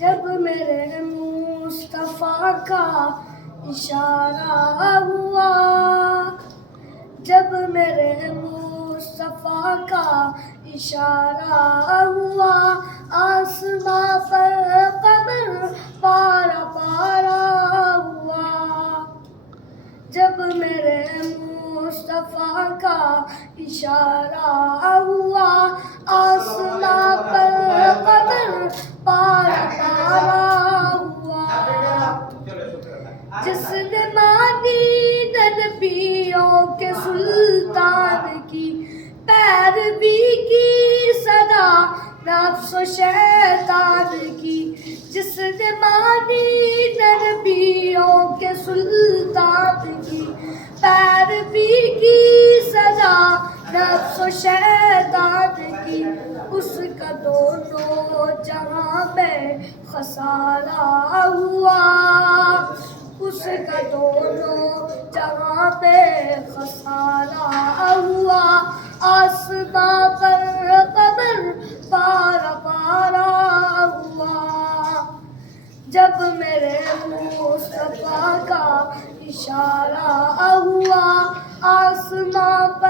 جب میرے مصطفیٰ کا اشارہ ہوا، جب میرے مصطفیٰ کا اشارہ ہوا، آسماں پر قمر پارا پارا ہوا، جب میرے مصطفیٰ کا اشارہ ہوا، آسماں پر قمر پارا پارا ہوا، جس نے مانی نبیوں کے سلطان کی پیروی کی صدا نفس و شیطان کی، جس نے مانی نبیوں کے سلطان کی پیروی کی صدا نفس و شیطان کی، اس کا دونوں جہاں میں خسارہ ہوا، اس کا دونوں جہاں میں خسارہ ہوا، آسماں پر قمر پارا پارا ہوا، جب میرے مصطفیٰ کا اشارہ ہوا، آسماں پر